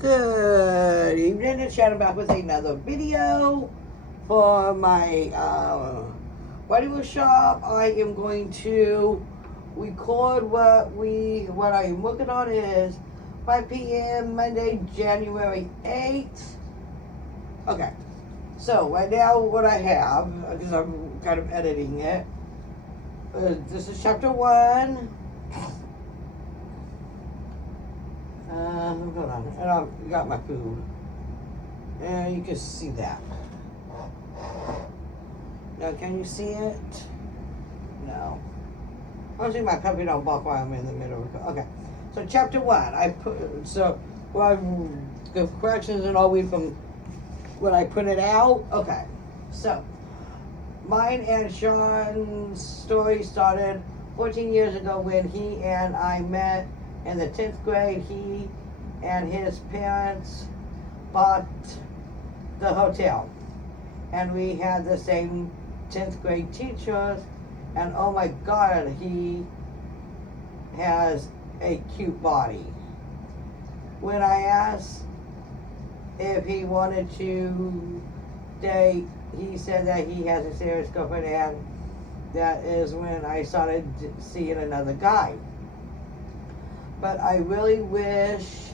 Good evening, it's Shannon back with another video for my wedding workshop. I am going to record what I am working on is 5 p.m. Monday, January 8th. Okay, so right now what I have, because I'm kind of editing it, this is chapter 1. Hold on, and I got my food. And you can see that. Now, can you see it? No. Hopefully my puppy don't bark while I'm in the middle of it. Okay. So, chapter 1. The corrections and all the way from when I put it out. Okay. So, mine and Sean's story started 14 years ago when he and I met in the 10th grade. He and his parents bought the hotel, and we had the same 10th grade teachers, and oh my god, he has a cute body. When I asked if he wanted to date, he said that he has a serious girlfriend, and that is when I started seeing another guy. But I really wish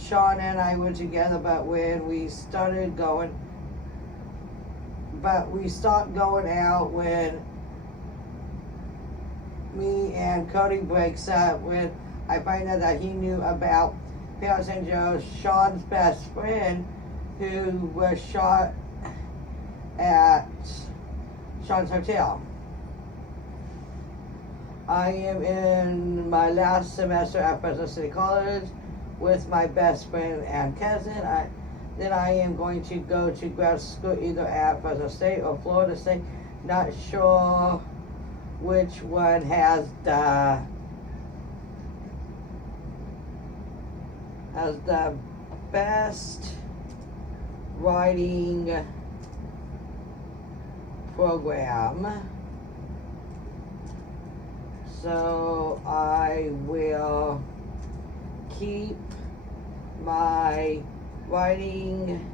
Sean and I were together, but when we started going, we stopped going out when me and Cody breaks up, when I find out that he knew about Paris and Joe, Sean's best friend, who was shot at Sean's hotel. I am in my last semester at Fresno City College with my best friend and cousin. Then I am going to go to grad school either at Fresno State or Florida State. Not sure which one has the best writing program. So I will keep my writing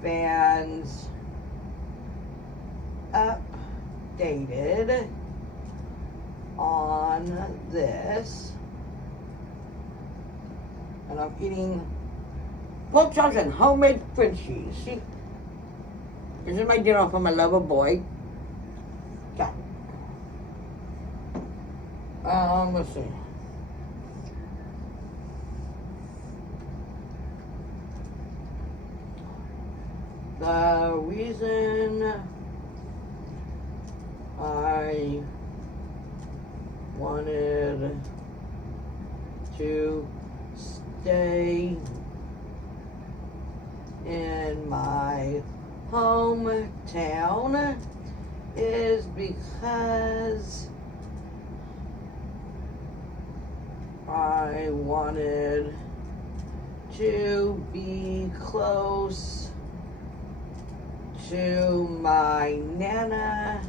bands updated on this. And I'm eating pork chops and homemade Frenchies. See? This is my dinner for my lover boy. Okay. Let's see. The reason I wanted to stay in my hometown is because I wanted to be close to my Nana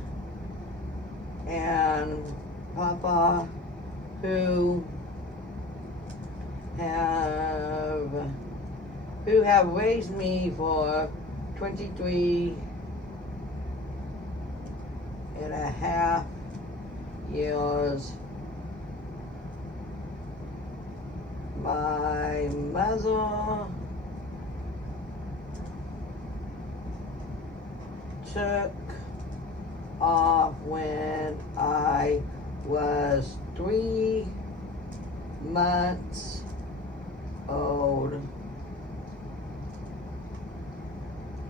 and Papa, who have raised me for 23 and a half years. My mother took off when I was 3 months old.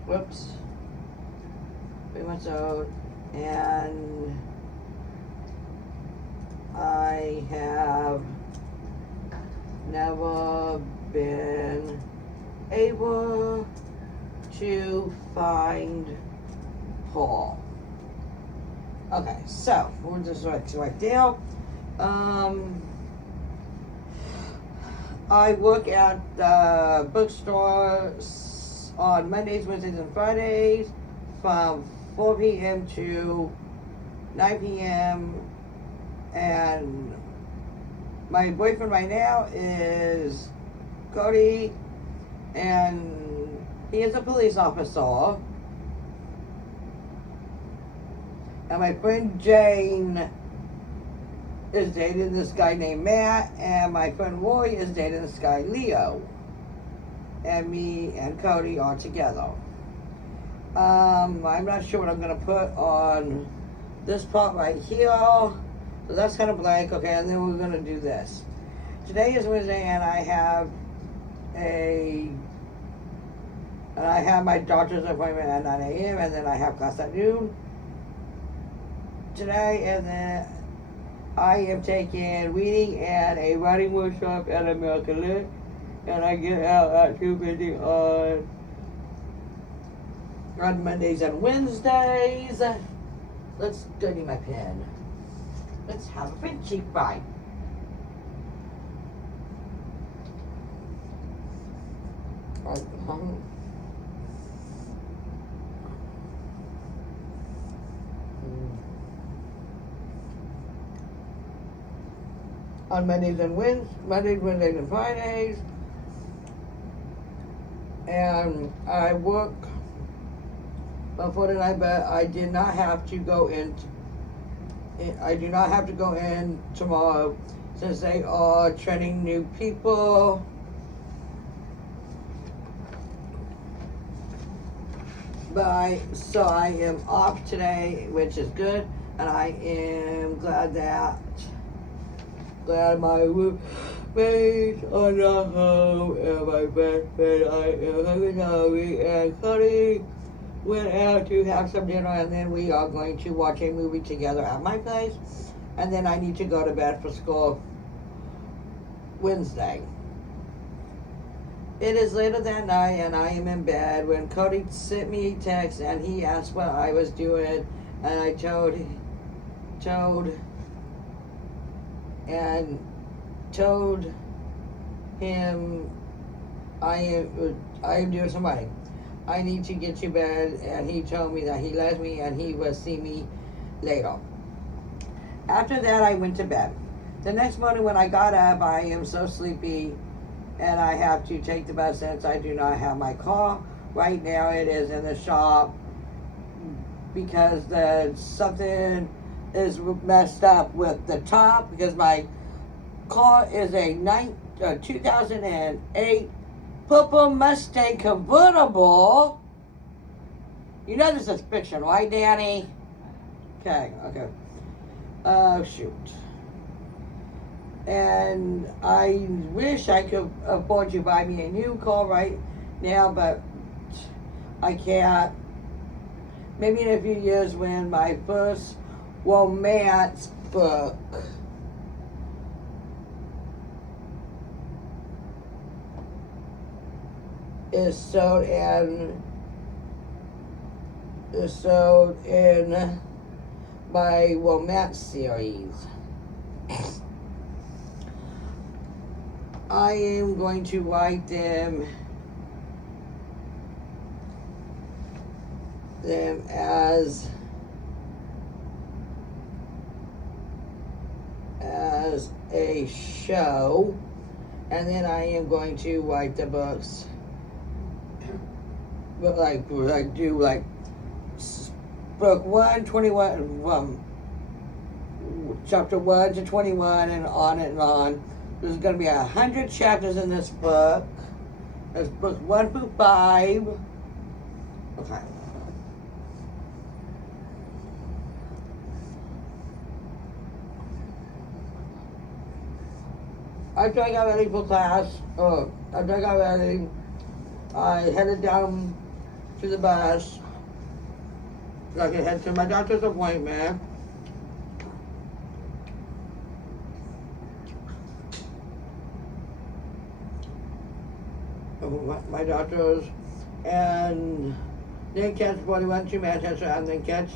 Whoops. 3 months old, and I have never been able to find Paul. Okay, so we'll just right there. I work at the bookstore on Mondays, Wednesdays, and Fridays from 4 p.m. to 9 p.m. And my boyfriend right now is Cody, and he is a police officer. And my friend Jane is dating this guy named Matt, and my friend Roy is dating this guy Leo. And me and Cody are together. I'm not sure what I'm gonna put on this part right here. So that's kind of blank, okay, and then we're gonna do this. Today is Wednesday, and I have my doctor's appointment at 9 a.m. and then I have class at noon today, and then I am taking reading and a writing workshop at American Lit, and I get out at 2:50 on Mondays and Wednesdays. Let's go get my pen. Let's have a friendship fight. On Mondays, Wednesdays, and Fridays, and I work before tonight, but I did not have to go in. I do not have to go in tomorrow since they are training new people. So I am off today, which is good, and I am glad my roommates are not home, and my best friend I am having Harry and Cody went out to have some dinner, and then we are going to watch a movie together at my place, and then I need to go to bed for school Wednesday. It is later that night, and I am in bed when Cody sent me a text, and he asked what I was doing, and I told him I am doing some writing. I need to get to bed, and he told me that he loves me and he will see me later. After that, I went to bed. The next morning when I got up, I am so sleepy, and I have to take the bus since I do not have my car. Right now it is in the shop because something is messed up with the top, because my car is a 2008 Purple Mustang convertible. You know this is fiction, right, Danny? Okay. Oh, shoot. And I wish I could afford to buy me a new car right now, but I can't. Maybe in a few years when my first romance book is sold in my romance series. I am going to write them as a show, and then I am going to write the books, but do book 121, chapter 1 to 21, and on and on. There's going to be 100 chapters in this book. There's books 1 through 5. Okay. After I got ready for class, I headed down to the bus so I could head to my doctor's appointment. My doctor's, and then catch 41 to Manchester, and then catch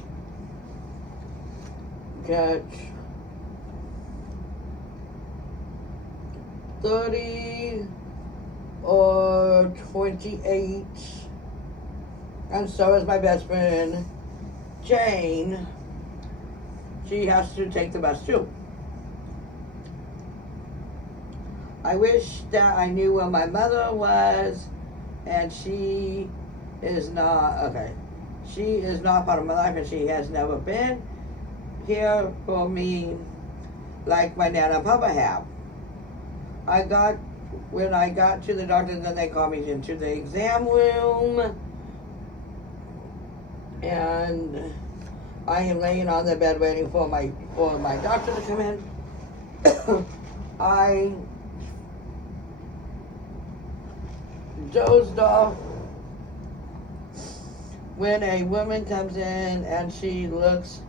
30 or 28, and so is my best friend Jane. She has to take the bus too. I wish that I knew where my mother was, and she is not, okay. She is not part of my life, and she has never been here for me like my Nana and Papa have. When I got to the doctor, then they called me into the exam room, and I am laying on the bed waiting for my doctor to come in. I dozed off when a woman comes in and she looks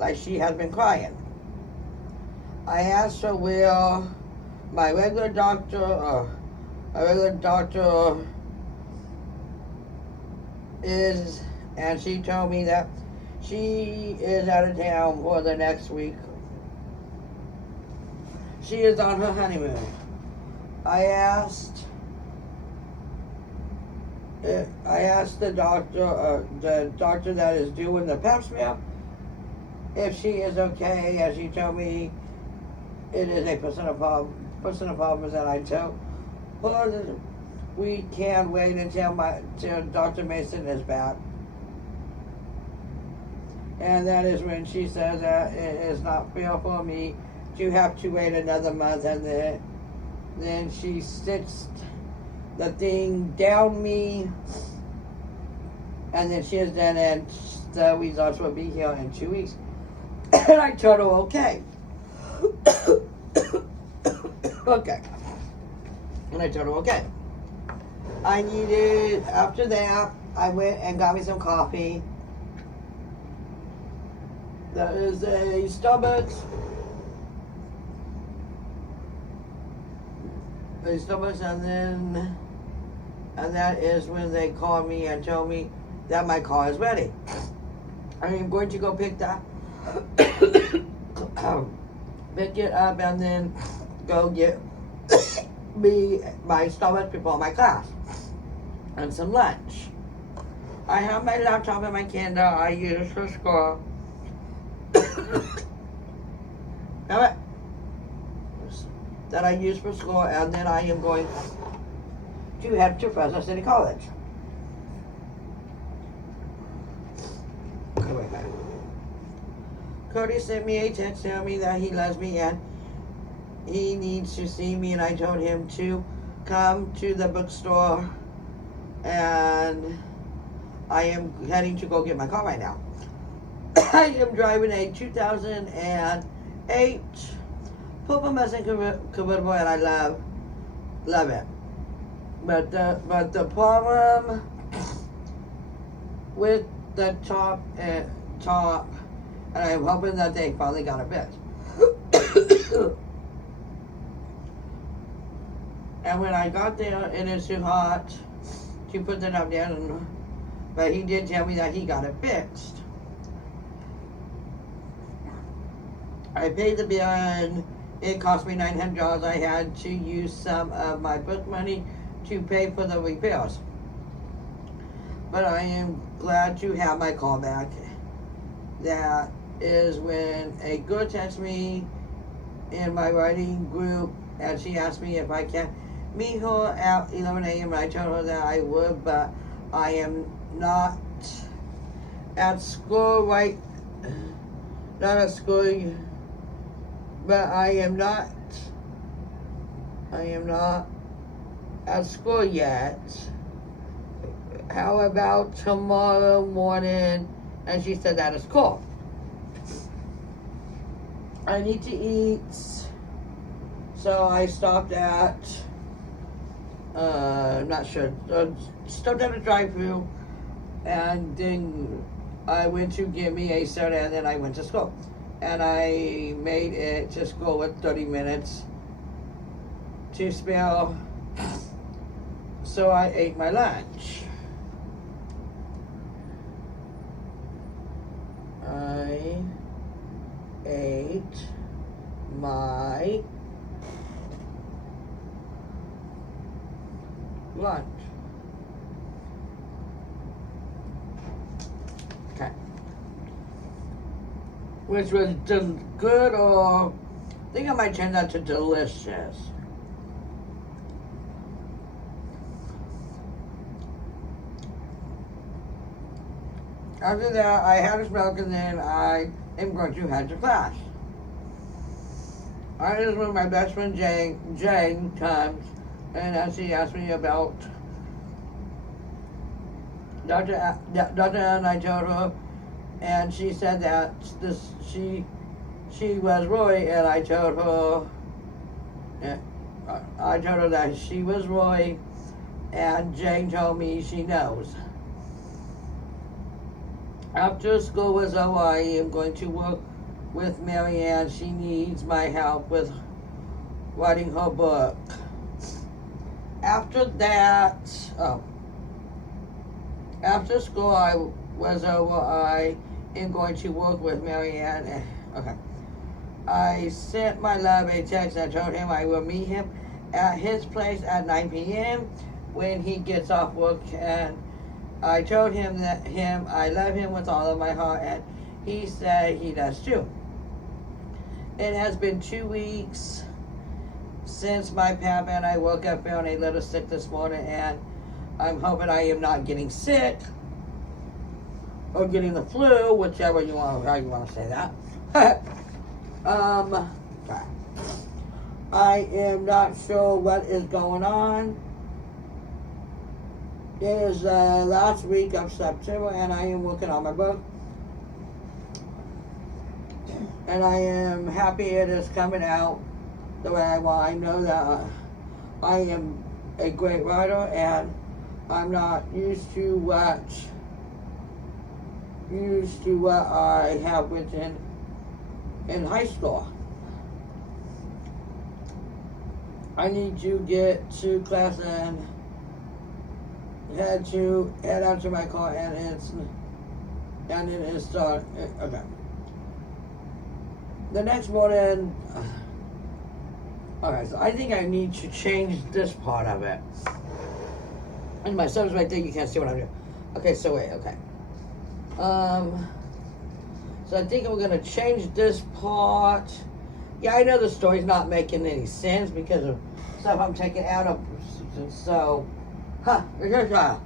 like she has been crying. I asked her where my regular doctor is, and she told me that she is out of town for the next week. She is on her honeymoon. I asked the doctor that is doing the pap smear, if she is okay, and she told me it is a personal problem, and I told her that we can wait until Dr. Mason is back. And that is when she says that it is not fair for me to have to wait another month, and then she sits the thing down me, and then she is done, and the results will be here in 2 weeks. And I told her okay. Okay. And I told her okay. After that, I went and got me some coffee. There is a Starbucks. And that is when they called me and told me that my car is ready. I am going to go pick it up and then go get me my Starbucks before my class and some lunch. I have my laptop and my Kindle I use for school. That I use for school, and then I am going to head to Fresno City College. Cody sent me a text telling me that he loves me and he needs to see me, and I told him to come to the bookstore, and I am heading to go get my car right now. I am driving a 2008 Purple Mustang convertible, and I love it. But the problem with the top, and I'm hoping that they finally got it fixed. And when I got there, it is too hot to put the knob down, but he did tell me that he got it fixed. I paid the bill, and it cost me $900. I had to use some of my book money to pay for the repairs. But I am glad to have my car back. That is when a girl texted me in my writing group, and she asked me if I can meet her at 11 a.m. I told her that I would, but I am not at school not at school, but I am not at school yet. How about tomorrow morning? And she said that is cool. I need to eat, so I stopped at, I'm not sure, stopped at a drive-thru, and then I went to get me a soda, and then I went to school. And I made it to school with 30 minutes to spare, so I ate my lunch. I ate my lunch. Okay. Which was good, or I think I might change that to delicious. After that, I had a smoke, and then I am going to head to class. I just when my best friend Jane comes, and she asked me about Dr. And I told her, and she said that she was Roy, and I told her, that she was Roy, and Jane told me she knows. After school was over, I am going to work with Marianne. She needs my help with writing her book. After that, after school was over, I am going to work with Marianne. Okay. I sent my love a text and told him I will meet him at his place at 9 p.m. when he gets off work, and I told him that I love him with all of my heart, and he said he does too. It has been 2 weeks since my papa and I woke up feeling a little sick this morning, and I'm hoping I am not getting sick or getting the flu, whichever how you want to say that. I am not sure what is going on. It is the last week of September, and I am working on my book. And I am happy it is coming out the way I want. I know that I am a great writer, and I'm not used to what I have written in high school. I need to get to class and head out to my car, and it is start. Okay. The next morning. Okay, so I think I need to change this part of it. And my son's right there. You can't see what I'm doing. Okay, so wait. Okay. So I think I'm gonna change this part. Yeah, I know the story's not making any sense because of stuff I'm taking out of. So, here's let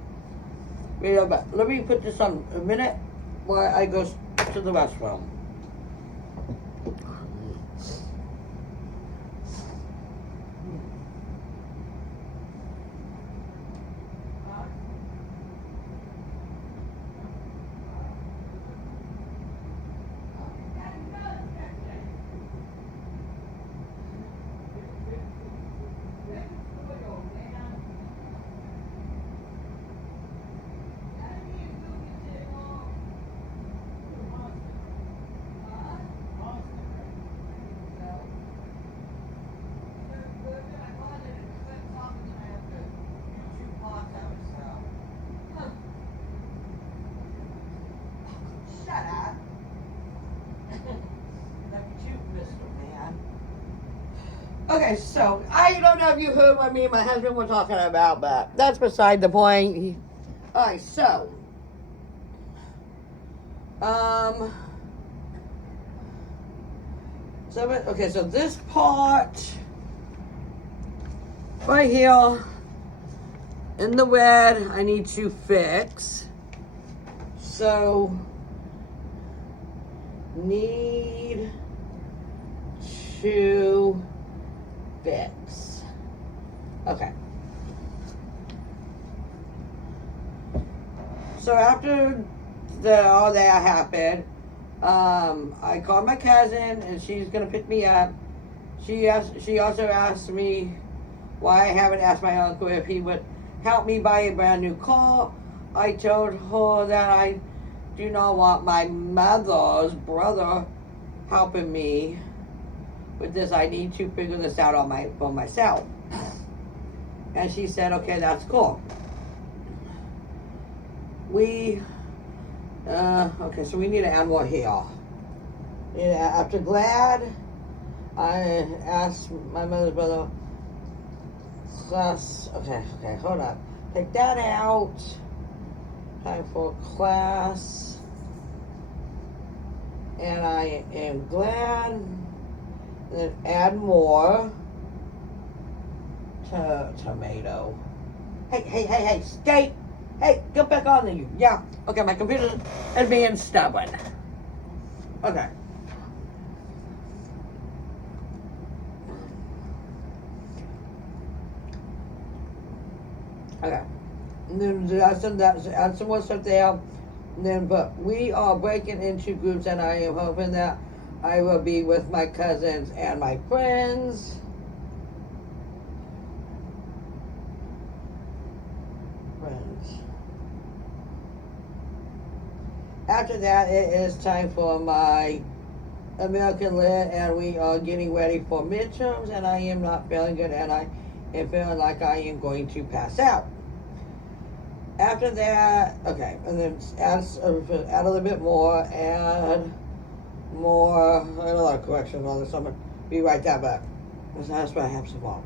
me put this on a minute while I go to the restroom. Okay, so I don't know if you heard what me and my husband were talking about, but that's beside the point. Alright, so so this part right here in the red I need to fix. So need to fix. Okay. So after all that happened, I called my cousin, and she's gonna pick me up. She also asked me why I haven't asked my uncle if he would help me buy a brand new car. I told her that I do not want my mother's brother helping me with this. I need to figure this out for myself. And she said, okay, that's cool. Okay, so we need to add more here. After Glad, I asked my mother's brother, class, okay, hold up. Take that out. Time for class. And I am Glad. And then add more. Tomato. Hey, stay Hey, get back on there, you. Yeah. Okay, my computer is being stubborn. Okay. Okay. And then add some more stuff there. And then, but we are breaking into groups, and I am hoping that I will be with my cousins and my friends. After that, it is time for my American Lit, and we are getting ready for midterms, and I am not feeling good, and I am feeling like I am going to pass out. After that, okay, and then add a little bit more, add more. I had a lot of corrections on this. I'm gonna be right that back. That's why I have some more.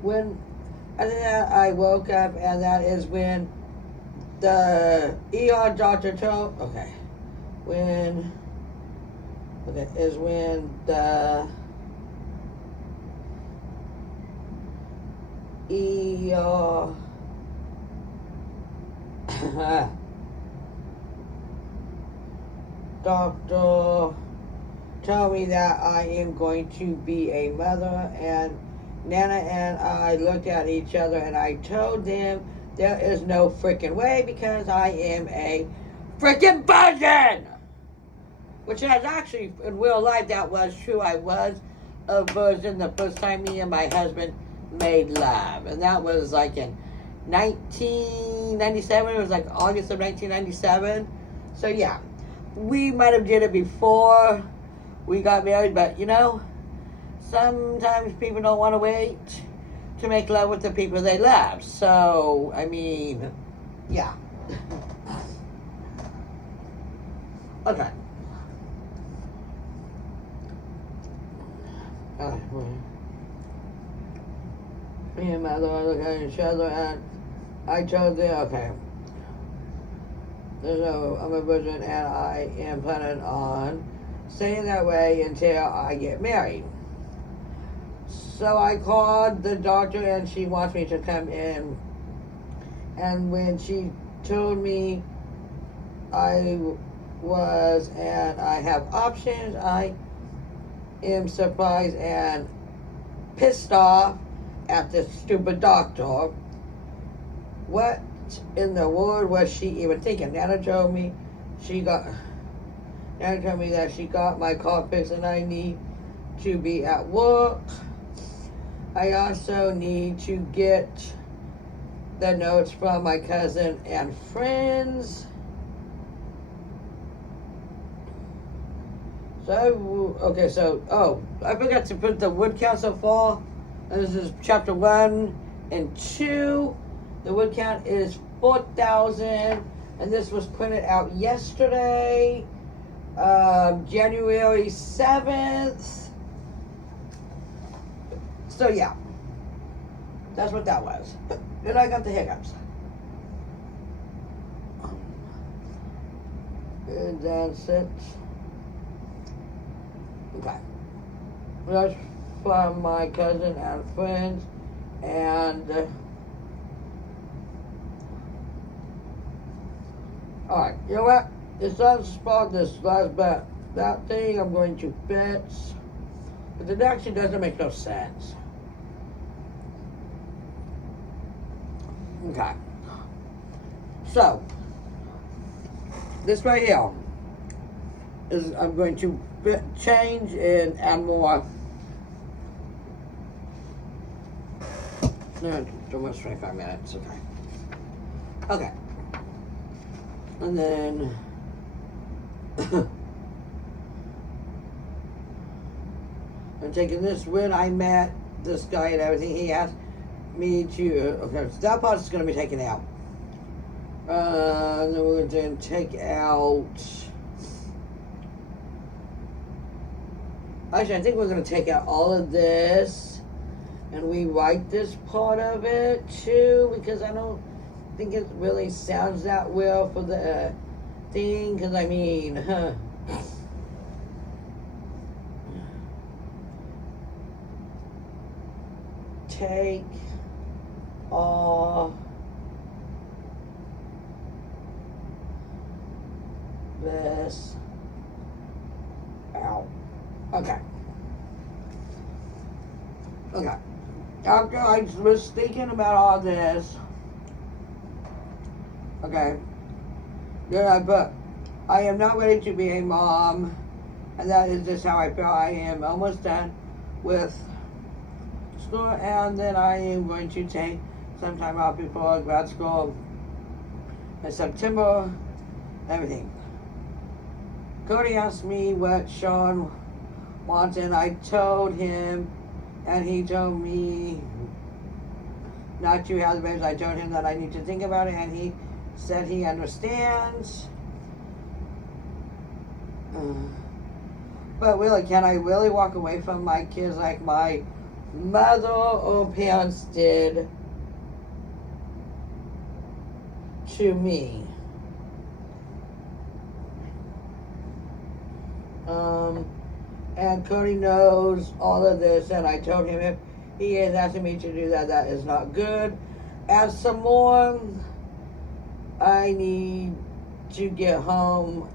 When after that, I woke up, and that is when the ER doctor told. Okay, when. Okay, is when the ER doctor told me that I am going to be a mother, and Nana and I looked at each other, and I told them there is no freaking way because I am a freaking virgin! Which has actually, in real life, that was true. I was a virgin the first time me and my husband made love. And that was like in 1997. It was like August of 1997. So yeah, we might have did it before we got married. But you know, sometimes people don't want to wait to make love with the people they love. So, I mean, yeah. Okay. Me and my daughter look at each other, and I told them, okay, I'm a virgin, and I am planning on staying that way until I get married. So I called the doctor, and she wants me to come in. And when she told me I was and I have options, I am surprised and pissed off at this stupid doctor. What in the world was she even thinking? Nana told me that she got my car fixed, and I need to be at work. I also need to get the notes from my cousin and friends. I forgot to put the wood count so far. This is chapter 1 and 2. The wood count is 4,000, and this was printed out yesterday, January 7th. So yeah, that's what that was. Then I got the hiccups. And that's it. Okay. That's from my cousin and friends, and alright, you know what? It does spot this last bet. That thing I'm going to fix, but it actually doesn't make no sense. Okay. So, this right here is I'm going to change and add more. No, almost 25 minutes. Okay. Okay. And then I'm taking this when I met this guy and everything. He asked me to. Okay, so that part is going to be taken out. And then we're going to take out. Actually, I think we're going to take out all of this and rewrite this part of it too, because I don't think it really sounds that well for the thing. Because I mean, take all this out. Okay. Okay. After I was thinking about all this, okay, then I put, I am not ready to be a mom, and that is just how I feel. I am almost done with school, and then I am going to take some time off before grad school in September, everything. Cody asked me what Sean wants, and I told him, and he told me not to have the babies. I told him that I need to think about it, and he said he understands. But really, can I really walk away from my kids like my mother or parents did to me? And Cody knows all of this, and I told him if he is asking me to do that, that is not good. As some more, I need to get home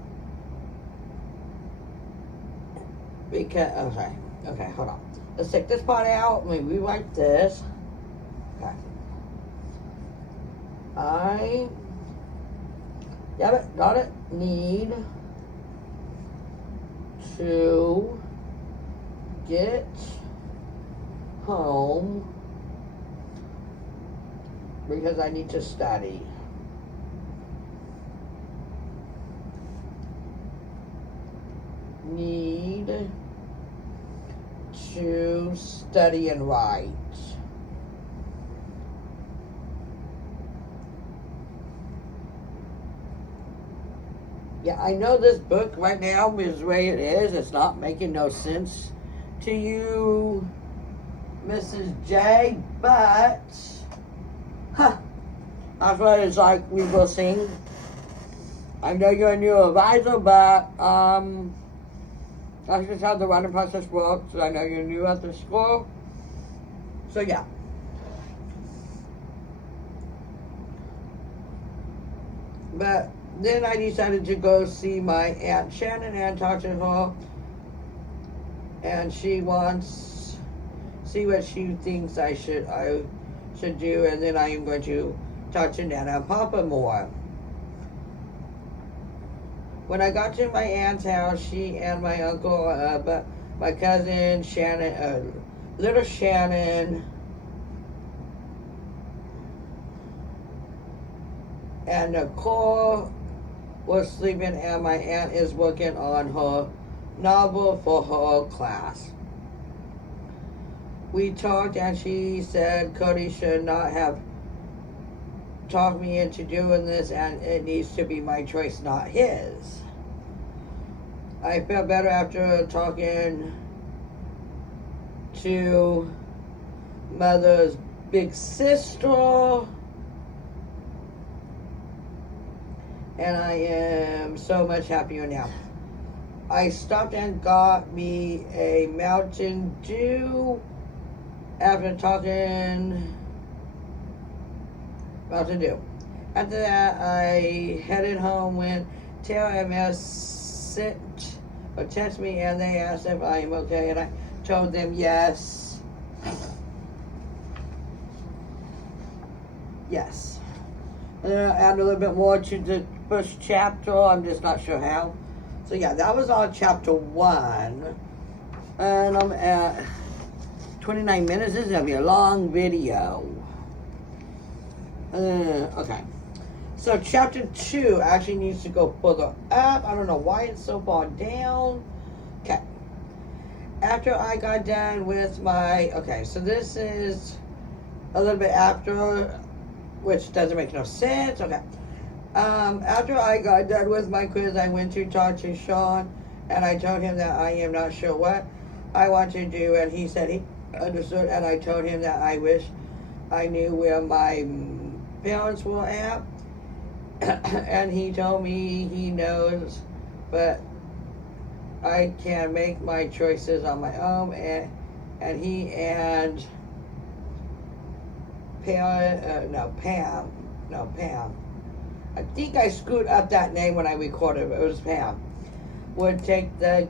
because, okay, hold on. Let's take this part out. Let me rewrite this. Okay. Got it, need to get home because I need to study. Need to study and write. Yeah, I know this book right now is the way it is. It's not making no sense to you, Mrs. J, but that's what it's like. We will sing. I know you're a new advisor, but that's just how the writing process works. I know you're new at the school, so yeah. But then I decided to go see my Aunt Shannon and talk to her, and she wants see what she thinks I should do, and then I am going to talk to Nana and Papa more. When I got to my aunt's house, she and my uncle, my cousin Shannon, little Shannon, and Nicole was sleeping, and my aunt is working on her novel for her class. We talked, and she said Cody should not have talked me into doing this, and it needs to be my choice, not his. I felt better after talking to Mother's big sister, and I am so much happier now. I stopped and got me a Mountain Dew after talking Mountain Dew. After that, I headed home when TLMS sent or text me, and they asked if I am okay, and I told them yes. Yes. And then I'll add a little bit more to the first chapter. I'm just not sure how. So yeah, that was all chapter 1. And I'm at 29 minutes. This is going to be a long video. Okay. So chapter 2 actually needs to go further up. I don't know why it's so far down. Okay. After I got done with my... Okay, so this is a little bit after, which doesn't make no sense. Okay. After I got done with my quiz, I went to talk to Sean, and I told him that I am not sure what I want to do, and he said he understood, and I told him that I wish I knew where my parents were at, and he told me he knows, but I can make my choices on my own, and he and Pam I think I screwed up that name when I recorded it. It was Pam. Would take the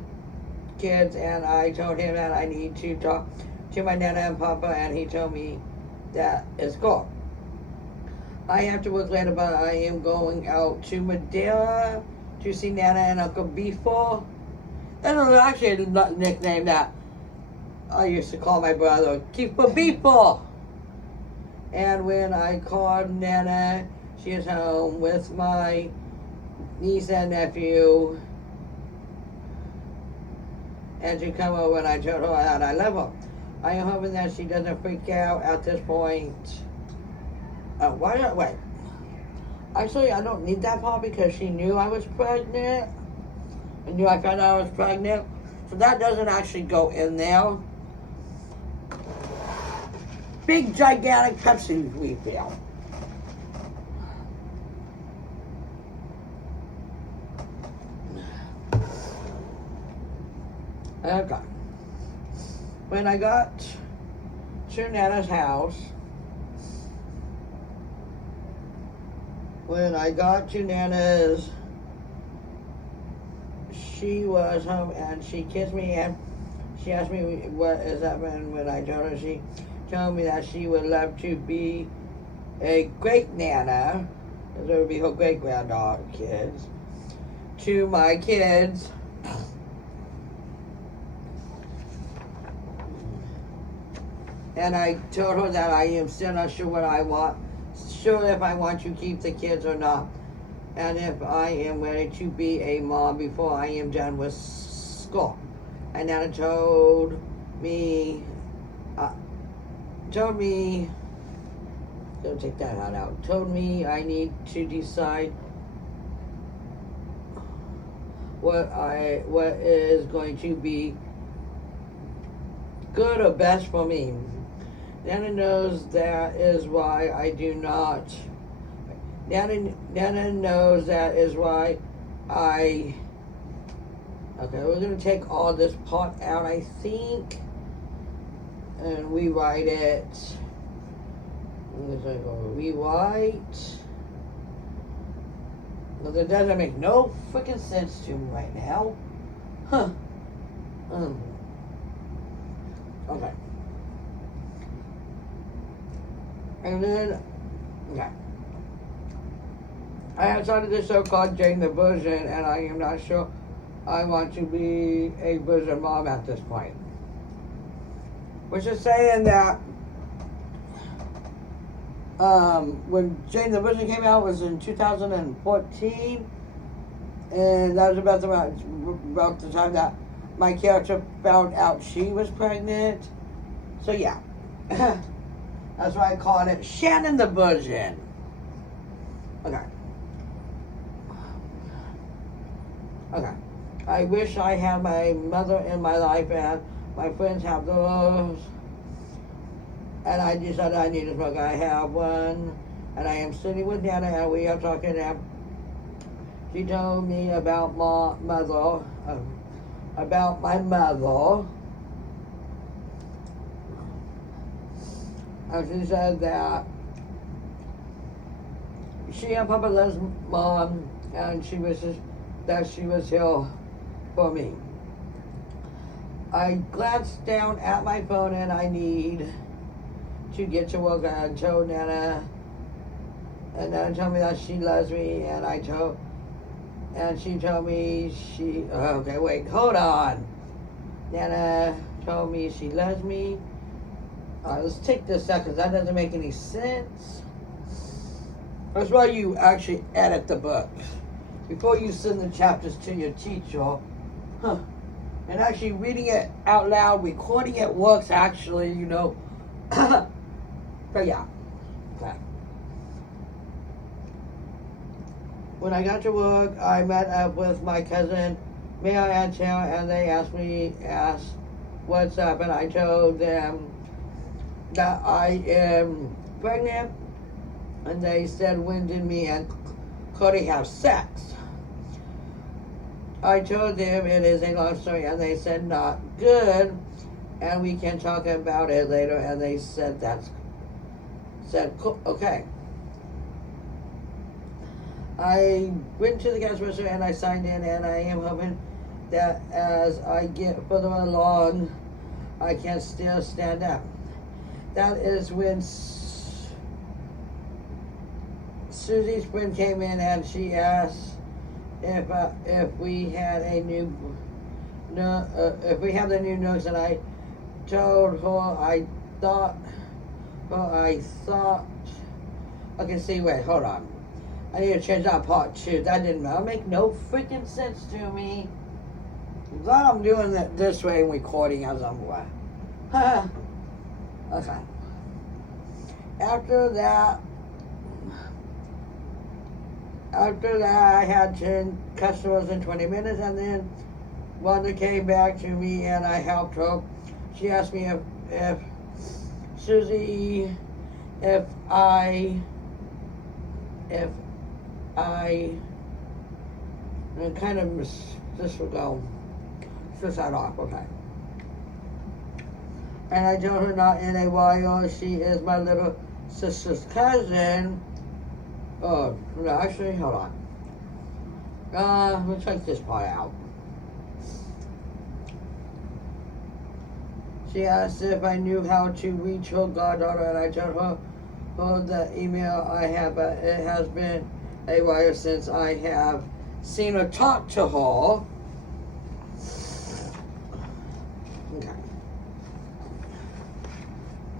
kids, and I told him that I need to talk to my Nana and Papa, and he told me that it's cool. I have to work later, but I am going out to Madeira to see Nana and Uncle Beefo. That was actually a nickname that I used to call my brother, Keeper Beefo. And when I called Nana, she is home with my niece and nephew, and to come over, and I told her that I love her. I am hoping that she doesn't freak out at this point. Wait. Actually, I don't need that part because she knew I was pregnant. I knew I found out I was pregnant. So that doesn't actually go in there. Big, gigantic Pepsi refill. Okay. When I got to Nana's house, she was home and she kissed me and she asked me what is up, and when I told her, she told me that she would love to be a great Nana, because it would be her great granddaughter kids, to my kids. And I told her that I am still not sure if I want to keep the kids or not, and if I am ready to be a mom before I am done with school. And Nana told me, don't take that out, told me I need to decide what is going to be good or best for me. Nana knows that is why I do not. Nana knows that is why I. Okay, we're gonna take all this part out, I think, and rewrite it. I'm gonna go rewrite. Well, that doesn't make no freaking sense to me right now. Huh. Okay. And then, okay. I have started this show called Jane the Virgin, and I am not sure I want to be a virgin mom at this point. Which is saying that when Jane the Virgin came out was in 2014, and that was about the time that my character found out she was pregnant. So yeah, that's why I called it Shannon the Virgin. Okay. I wish I had my mother in my life, and my friends have those. And I decided I need to smoke. I have one, and I am sitting with Nana, and we are talking. And she told me about my mother. And she said that she and Papa loves Mom, and she wishes that she was here for me. I glanced down at my phone, and I need to get to work. I told Nana, and Nana told me that she loves me, and she told me okay, wait, hold on. Nana told me she loves me. Let's take this out, because that doesn't make any sense. That's why you actually edit the book before you send the chapters to your teacher. And actually reading it out loud, recording it works actually, you know. But yeah. Okay. When I got to work, I met up with my cousin, Mayor and Taylor, and they asked what's up, and I told them that I am pregnant, and they said, when did me and Cody have sex? I told them it is a long story, and they said not good, and we can talk about it later, and they said cool, okay. I went to the cash register and I signed in, and I am hoping that as I get further along, I can still stand up. That is when Susie's friend came in and she asked if we had a new if we have the new notes, and I told her I thought. Okay, see, wait, hold on. I need to change that part too. That didn't make no freaking sense to me. I'm glad I'm doing it this way and recording as I'm away. Okay. After that, I had 10 customers in 20 minutes, and then Wanda came back to me and I helped her. She asked me if Susie, if I kind of this will go, switch that off, okay. And I told her not in a while, she is my little sister's cousin. Oh, no, actually, hold on. Let's take this part out. She asked if I knew how to reach her goddaughter, and I told her the email I have, but it has been a while since I have seen her talk to her. Okay.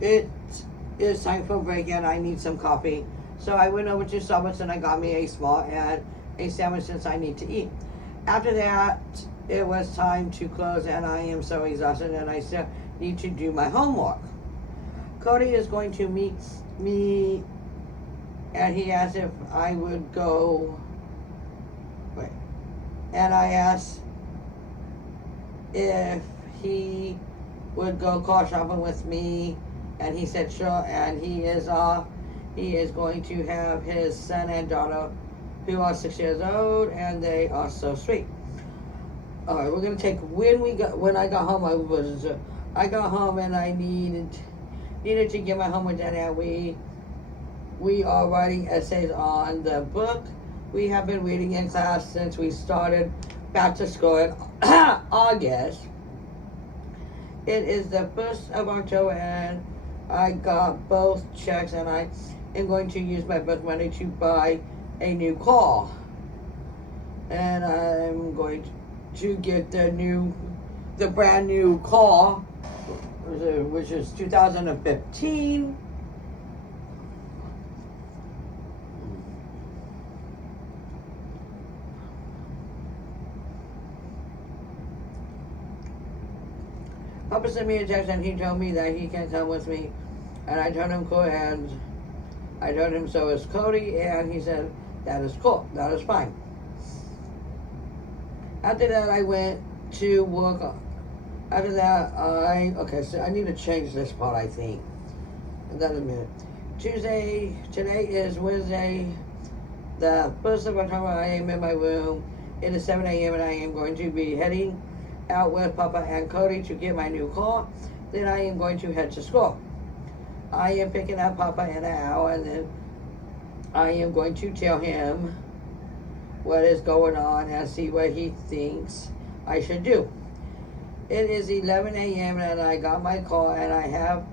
It is time for a break, and I need some coffee. So I went over to Starbucks and I got me a small and a sandwich since I need to eat. After that, it was time to close, and I am so exhausted, and I still need to do my homework. Cody is going to meet me, and he asked if I would go. Wait. And I asked if he would go car shopping with me, and he said sure. And he is going to have his son and daughter, who are 6 years old, and they are so sweet. All right, we're gonna take when I got home. I got home and I needed to get my homework done, and we are writing essays on the book we have been reading in class since we started back to school in August. It is the 1st of October, and I got both checks, and I am going to use my book money to buy a new car, and I'm going to get the brand new car, which is 2015. Papa sent me a text and he told me that he can come with me, and I told him cool, and I told him so is Cody, and he said that is cool, that is fine. After that, I went to work. After that, so I need to change this part, I think. Another minute. Today is Wednesday, the 1st of October. I am in my room. It is 7 a.m. and I am going to be heading out with Papa and Cody to get my new car. Then I am going to head to school. I am picking up Papa in an hour, and then I am going to tell him what is going on and see what he thinks I should do. It is 11 a.m. and I got my car, and I have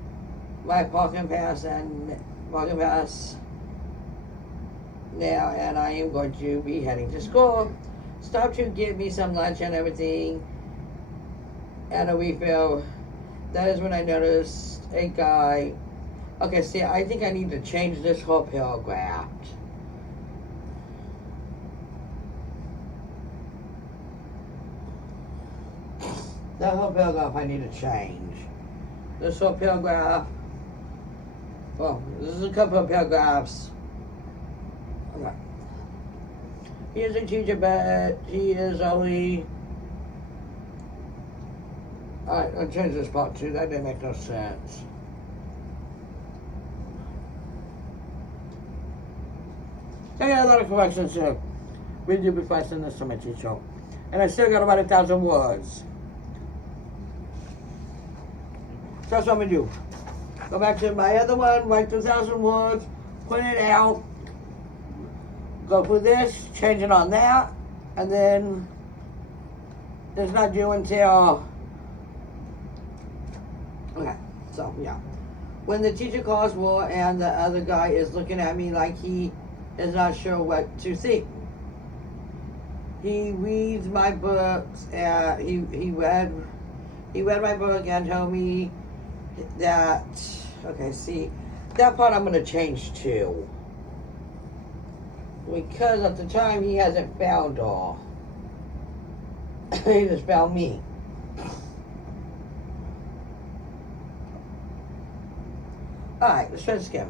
my parking pass now, and I am going to be heading to school. Stop to get me some lunch and everything and a refill. That is when I noticed a guy. Okay, see, I think I need to change this whole paragraph. That whole paragraph I need to change. This whole paragraph. Well, this is a couple of paragraphs. Okay. He is a teacher, but he is only. Alright, I'll change this part too. That didn't make no sense. I got a lot of corrections to read you before I send this to my teacher. And I still got about 1,000 words. So that's what I'm going to do. Go back to my other one, write the 1,000 words, print it out, go through this, change it on that, and then it's not due until, okay, so yeah. When the teacher calls Will and the other guy is looking at me like he is not sure what to see. He reads my books, and he read my book and told me that, okay, see, that part I'm going to change too. Because at the time he hasn't found all. He just found me. Alright, let's try this again.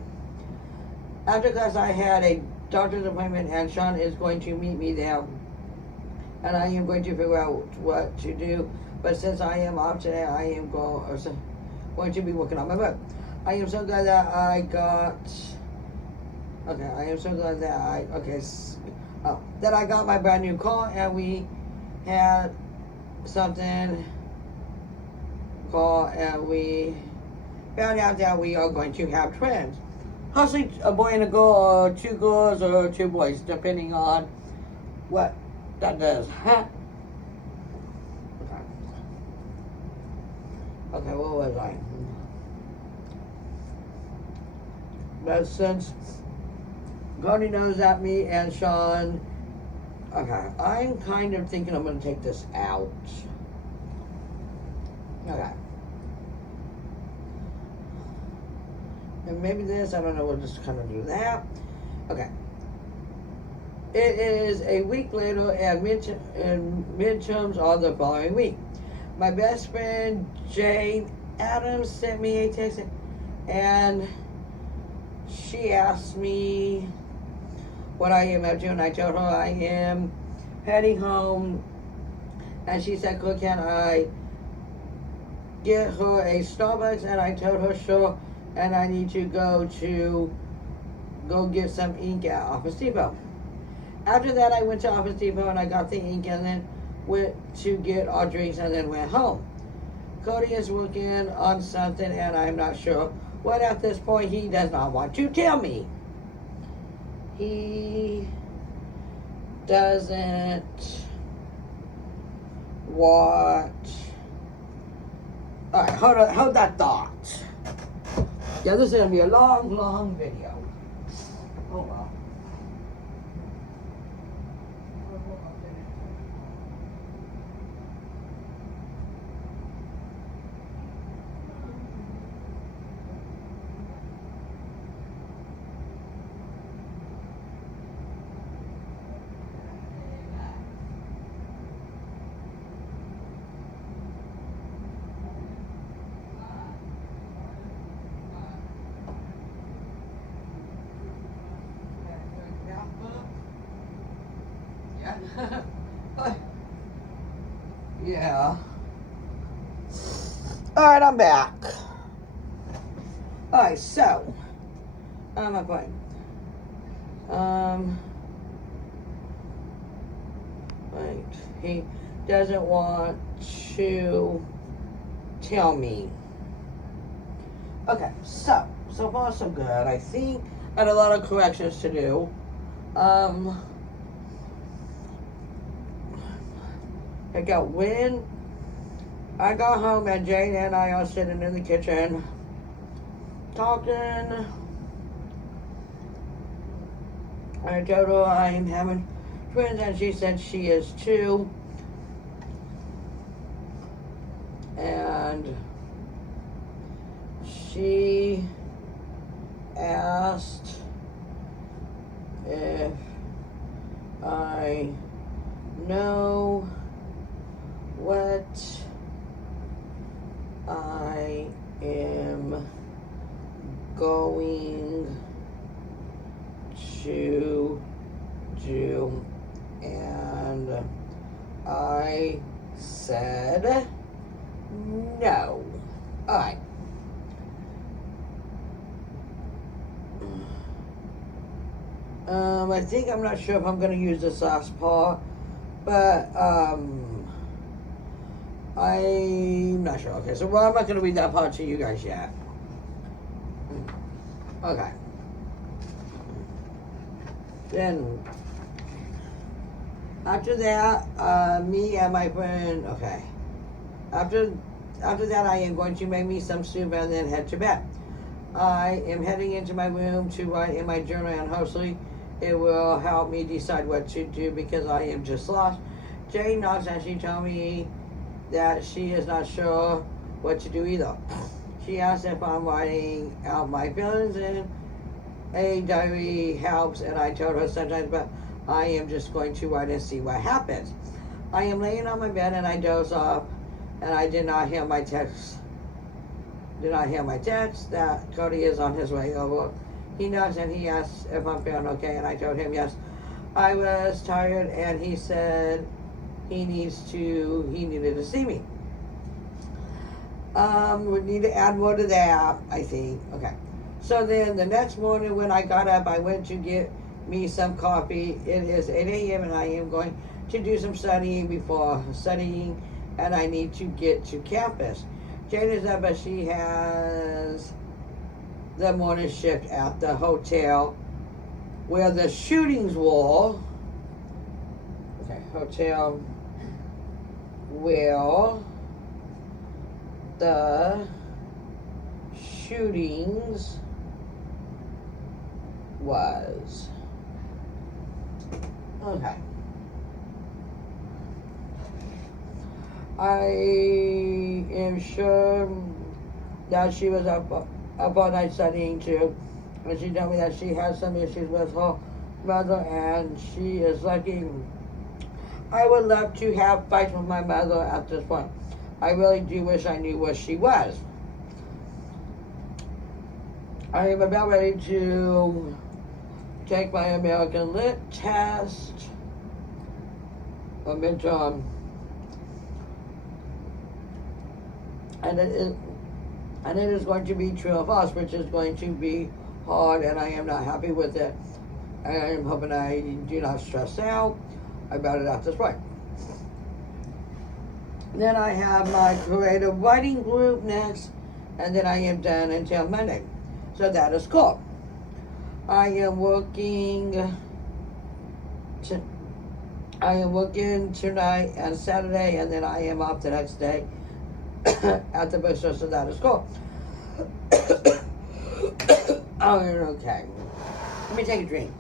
After class I had a doctor's appointment and Sean is going to meet me there. And I am going to figure out what to do. But since I am off today, I am going to be working on my book. I am so glad that I got my brand new car, and we had something called, and we found out that we are going to have twins. Possibly a boy and a girl, or two girls, or two boys, depending on what that does. Huh? Okay, what was I? But since Gordy knows that me and Sean, okay, I'm kind of thinking I'm going to take this out. Okay. And maybe this, I don't know, we'll just kind of do that. Okay. It is a week later, and midterms are the following week. My best friend Jane Adams sent me a text, and she asked me what I am up to, and I told her I am heading home, and she said, "Cool, can I get her a Starbucks?" And I told her sure, and I need to go get some ink at Office Depot. After that, I went to Office Depot and I got the ink, and then went to get our drinks, and then went home. Cody is working on something, and I'm not sure what at this point. He does not want to tell me. He doesn't want. Alright, hold that thought. Yeah, this is going to be a long, long video. Oh well. Yeah. Alright, I'm back. Alright, so. My point. Right. He doesn't want to tell me. Okay, so far so good. I think I had a lot of corrections to do. I got when I got home and Jane and I are sitting in the kitchen talking. I told her I am having twins, and she said she is too. And she asked if I know what I am going to do, and I said no. Alright. I think I'm not sure if I'm going to use this last part, but I'm not sure. Okay, so I'm not going to read that part to you guys yet. Okay. Then after that, me and my friend, okay. After that, I am going to make me some soup and then head to bed. I am heading into my room to write in my journal, and hopefully it will help me decide what to do because I am just lost. Jane knocks and she told me that she is not sure what to do either. She asked if I'm writing out my feelings in a diary helps, and I told her sometimes, but I am just going to write and see what happens. I am laying on my bed and I doze off, and I did not hear my text. That Cody is on his way over. He knocks and he asks if I'm feeling okay, and I told him yes. I was tired, and he said he needed to see me. We need to add more to that, I think. Okay. So then the next morning when I got up, I went to get me some coffee. It is 8 a.m. and I am going to do some studying before studying, and I need to get to campus. Jane is up, but she has the morning shift at the hotel where the shootings were. Okay, hotel where the shootings was. Okay. I am sure that she was up all night studying too, and she told me that she has some issues with her mother, and she is lucky. I would love to have fights with my mother at this point. I really do wish I knew where she was. I am about ready to take my American Lit test, or midterm, and it is going to be true or false, which is going to be hard, and I am not happy with it. And I am hoping I do not stress out about it at this point. Then I have my creative writing group next, and then I am done until Monday. So that is cool. I am working tonight and Saturday, and then I am off the next day at the bookstore, so that is cool. Oh, okay. Let me take a drink.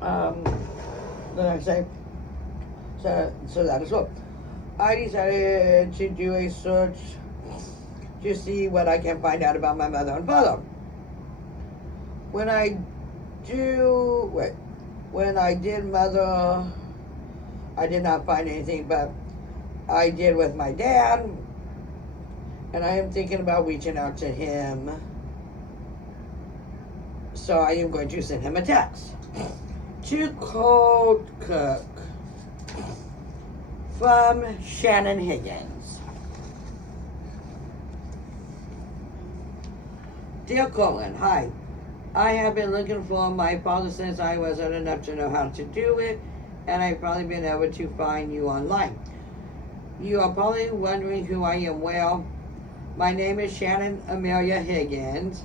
Then I say, so that is cool. I decided to do a search to see what I can find out about my mother and father. When I did mother, I did not find anything, but I did with my dad, and I am thinking about reaching out to him. So I am going to send him a text. To Cold Cook from Shannon Higgins. Dear Colin, hi. I have been looking for my father since I was old enough to know how to do it, and I've probably been able to find you online. You are probably wondering who I am. Well, my name is Shannon Amelia Higgins,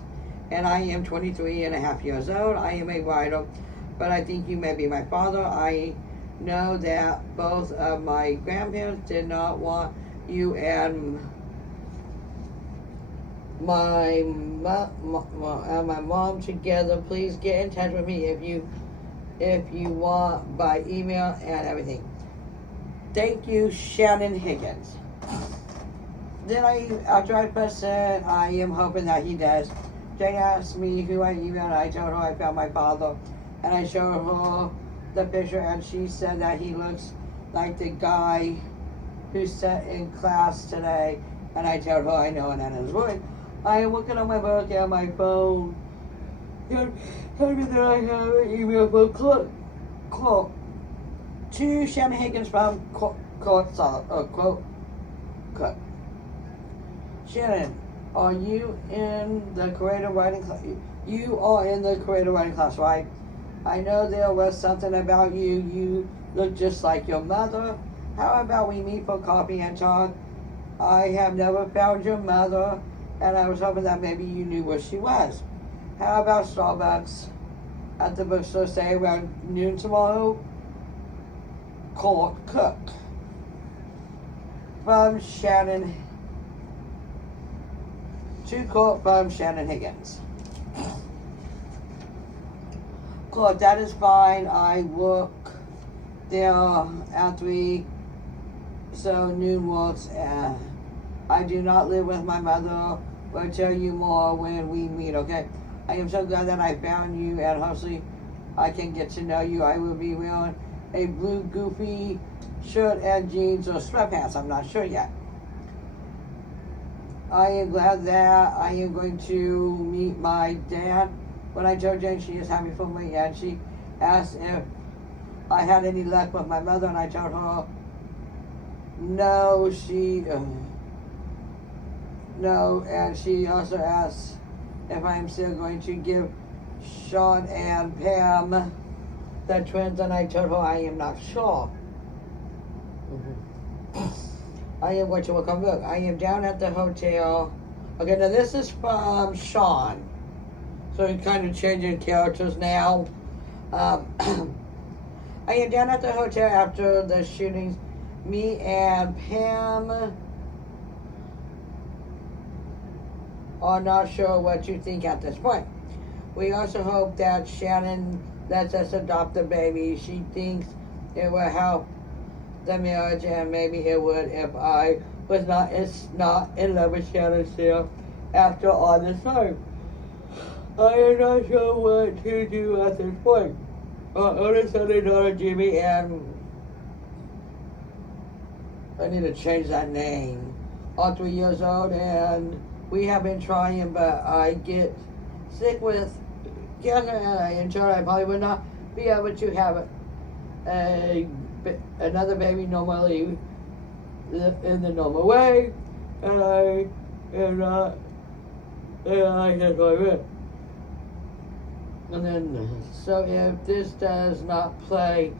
and I am 23 and a half years old. I am a writer, but I think you may be my father. I know that both of my grandparents did not want you and my mom together. Please get in touch with me if you want, by email and everything. Thank you, Shannon Higgins. Then after I press send, I am hoping that he does. Jane asked me who I emailed, and I told her I found my father, and I showed her the picture, and she said that he looks like the guy who sat in class today, and I told her I know, and that is right. I am looking on my book and my phone. Tell me that I have an email from Clark to Shannon Higgins from Cook. Shannon, are you in the creative writing class? You are in the creative writing class, right? I know there was something about you. You look just like your mother. How about we meet for coffee and talk? I have never found your mother, and I was hoping that maybe you knew where she was. How about Starbucks at the bookstore, say around noon tomorrow? Court Cook from Shannon. To Court from Shannon Higgins. Court, that is fine. I work there at 3, so noon works. I do not live with my mother. We'll tell you more when we meet, okay? I am so glad that I found you, and hopefully I can get to know you. I will be wearing a blue goofy shirt and jeans or sweatpants. I'm not sure yet. I am glad that I am going to meet my dad. When I told Jane she is happy for me, and she asked if I had any luck with my mother, and I told her no. No, and she also asked if I am still going to give Sean and Pam the twins, and I told her I am not sure. I am going to welcome. Look, I am down at the hotel. Okay, now this is from Sean. So he's kind of changing characters now. I am down at the hotel after the shootings. Me and Pam are not sure what you think at this point. We also hope that Shannon lets us adopt the baby. She thinks it will help the marriage, and maybe it would if I was not in love with Shannon still after all this time. I am not sure what to do at this point. Our oldest son and daughter, Jimmy, and I need to change that name, are 3 years old, and we have been trying, but I get sick with cancer, and I ensure I probably would not be able to have another baby normally in the normal way, and I am not, and I get my rib. And then, so if this does not play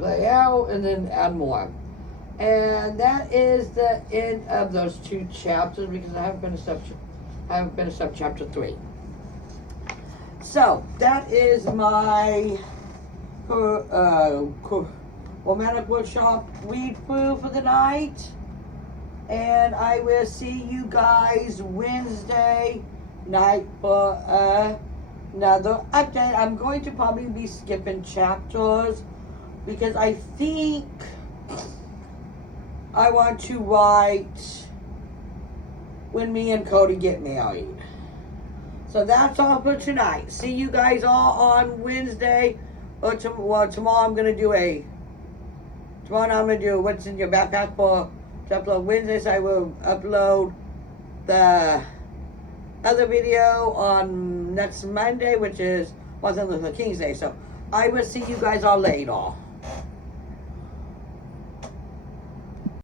out, and then add more. And that is the end of those 2 chapters, because I haven't finished up chapter 3. So that is my romantic workshop read through for the night, and I will see you guys Wednesday night for another update. I'm going to probably be skipping chapters because I think I want to write when me and Cody get married. So that's all for tonight. See you guys all on Wednesday. Or tomorrow I'm going to do what's in your backpack for to upload Wednesdays. I will upload the other video on next Monday, which is Martin Luther King's Day. So I will see you guys all later.